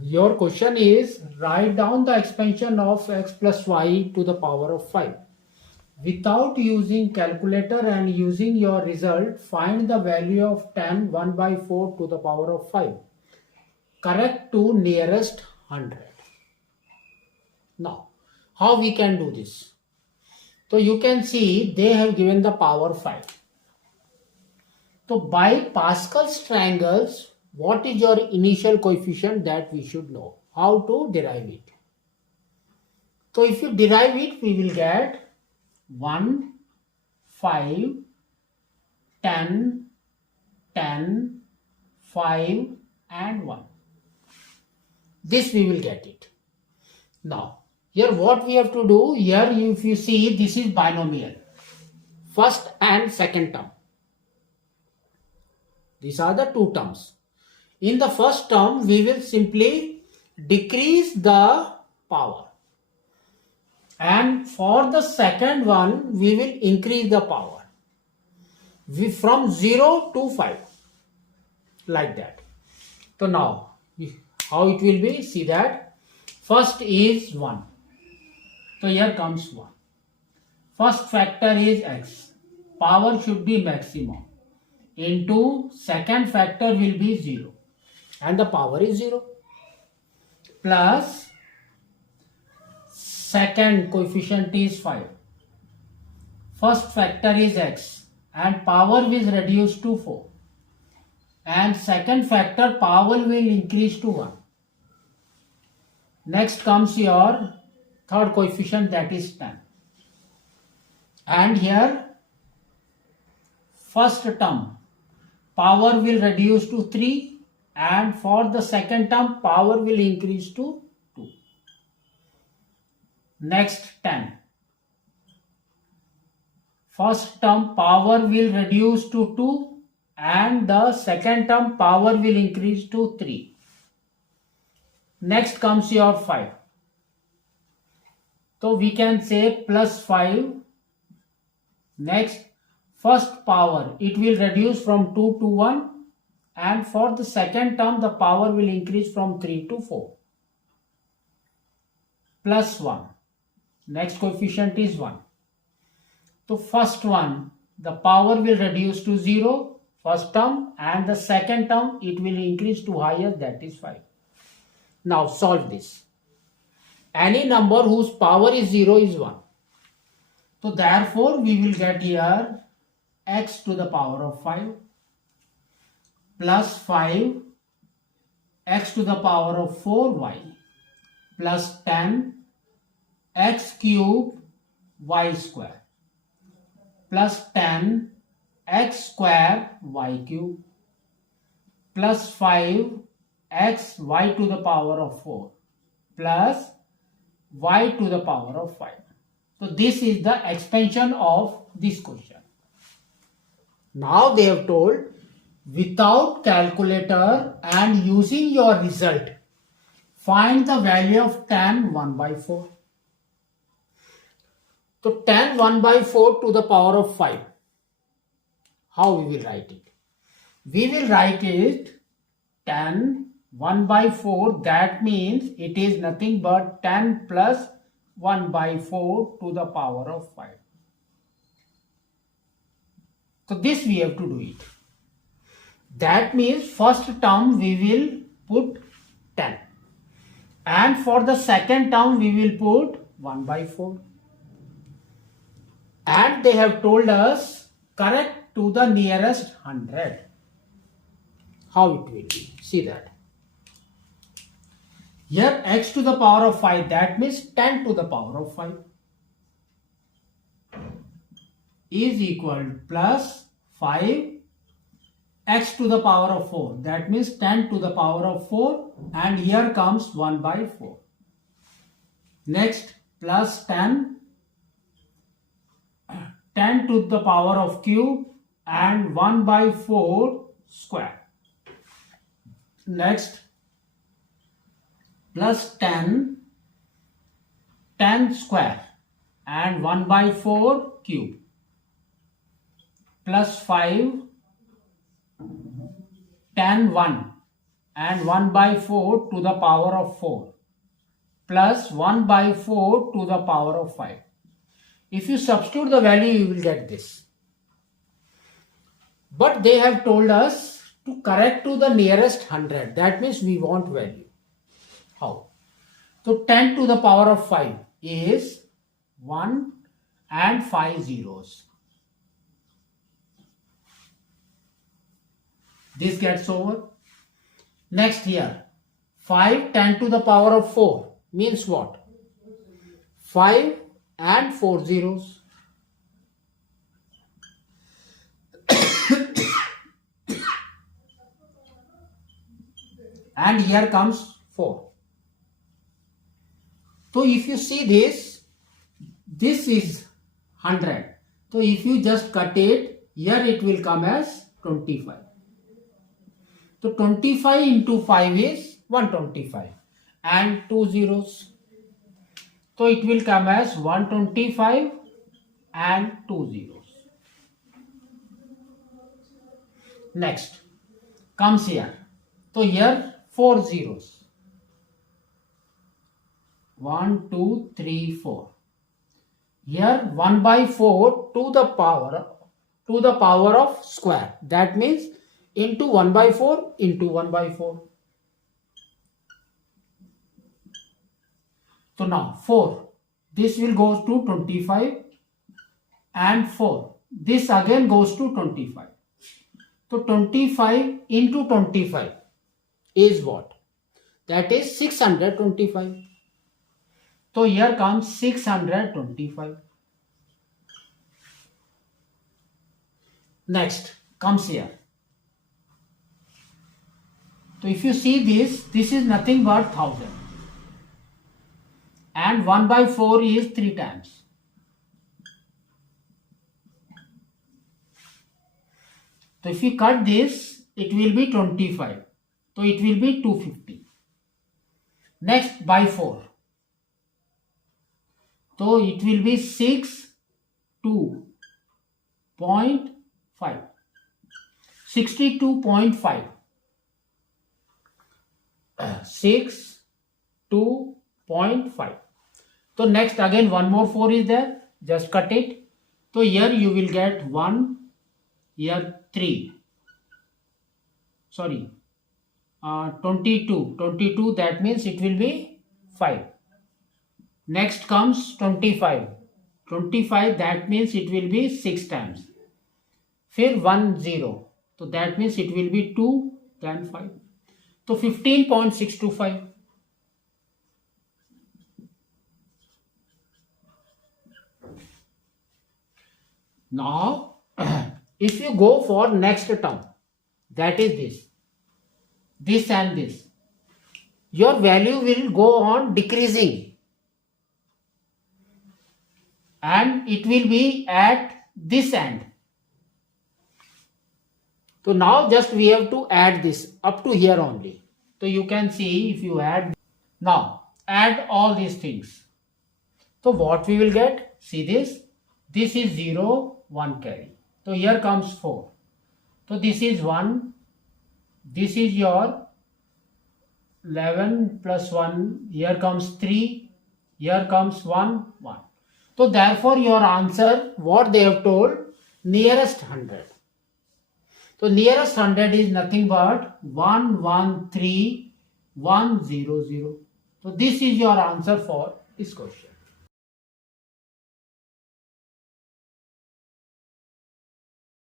Your question is write down the expansion of x plus y to the power of 5. Without using calculator and using your result, find the value of tan 1 by 4 to the power of 5. Correct to nearest 100. Now, how we can do this? So you can see they have given the power 5. So by Pascal's triangles, what is your initial coefficient that we should know? How to derive it? So if you derive it, we will get 1, 5, 10, 10, 5 and 1. This we will get it. Now, here what we have to do, here if you see this is binomial. First and second term. These are the two terms. In the first term, we will simply decrease the power. And for the second one, we will increase the power. From 0 to 5. Like that. So now, how it will be? See that. First is 1. So here comes 1. First factor is x. Power should be maximum. Into second factor will be 0. And the power is 0. Plus second coefficient is 5. First factor is x. And power is reduced to 4. And second factor power will increase to 1. Next comes your third coefficient, that is 10. And here first term power will reduce to 3 and for the second term power will increase to 2. Next 10. First term power will reduce to 2 and the second term power will increase to 3. Next comes your 5. So we can say plus 5. Next, first power, it will reduce from 2 to 1 and for the second term the power will increase from 3 to 4. Plus 1. Next coefficient is 1. So first one, the power will reduce to 0, first term, and the second term it will increase to higher, that is 5. Now solve this. Any number whose power is 0 is 1. So therefore we will get here x to the power of 5 plus 5 x to the power of 4y plus 10 x cube y square plus 10 x square y cube plus 5 x y to the power of 4 plus y to the power of 5. So this is the expansion of this question. Now they have told without calculator and using your result, find the value of tan 1 by 4. So tan 1 by 4 to the power of 5. How we will write it? We will write it tan 1 by 4, that means it is nothing but 10 plus 1 by 4 to the power of 5. So this we have to do it. That means first term we will put 10. And for the second term we will put 1 by 4. And they have told us correct to the nearest 100. How it will be? See that. Here x to the power of 5, that means 10 to the power of 5 is equal to plus 5 x to the power of 4, that means 10 to the power of 4 and here comes 1 by 4. Next plus 10 to the power of cube and 1 by 4 square. Next plus 10 square and 1 by 4 cube plus 5 tan 1 and 1 by 4 to the power of 4 plus 1 by 4 to the power of 5. If you substitute the value, you will get this. But they have told us to correct to the nearest 100. That means we want value. How? So 10 to the power of 5 is 1 and 5 zeros. This gets over. Next here, 5 10 to the power of 4 means what? 5 and 4 zeros. And here comes 4. So if you see this, this is 100. So if you just cut it, here it will come as 25. So 25 into 5 is 125 and 2 zeros. So it will come as 125 and 2 zeros. Next comes here. So here 4 zeros. 1, 2, 3, 4. Here 1 by 4 to the power of square. That means into 1 by 4 into 1 by 4. So now 4. This will go to 25 and 4. This again goes to 25. So 25 into 25 is what? That is 625. So here comes 625. Next comes here. So if you see this, this is nothing but 1000. And 1 by 4 is 3 times. So if you cut this, it will be 25. So it will be 250. Next by 4. So it will be 62.5. 62.5. 62.5. So next again one more 4 is there. Just cut it. So here you will get 1. Here 3. Sorry. 22. 22, that means it will be 5. Next comes 25. 25, that means it will be 6 times. फिर 1 0. So that means it will be 2 then 5. So 15.625. Now if you go for next term, that is this and this, your value will go on decreasing and it will be at this end. So now just we have to add this up to here only. So you can see if you add, now add all these things. So what we will get? See this. This is 0, 1 carry. So here comes 4. So this is 1. This is your 11 plus 1. Here comes 3. Here comes 1, 1. So therefore your answer, what they have told, nearest 100. So nearest 100 is nothing but 113,100. So this is your answer for this question.